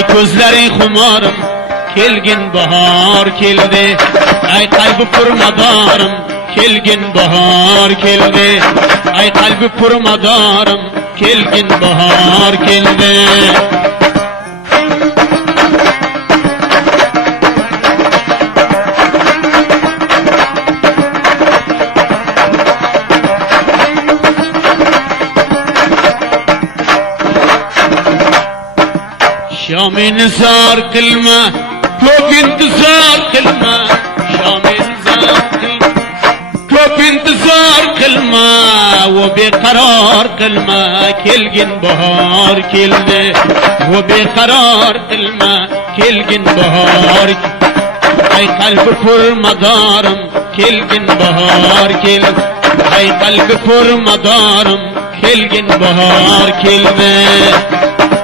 Ay gözlerin xumarım, kelgin bahar keldi. Ay kalbi purmadarım, kelgin bahar keldi. Ay kalbi purmadarım, kelgin bahar keldi. Şam intizar kılma, çok intizar kılma. Şam intizar kılma, çok intizar kılma. Ve beqarar kılma, kelgin bahar keldi. Ve beqarar kılma, kelgin bahar. Ay kalbi purmadarım, kelgin bahar keldi. Ay kalbi purmadarım, kelgin bahar keldi.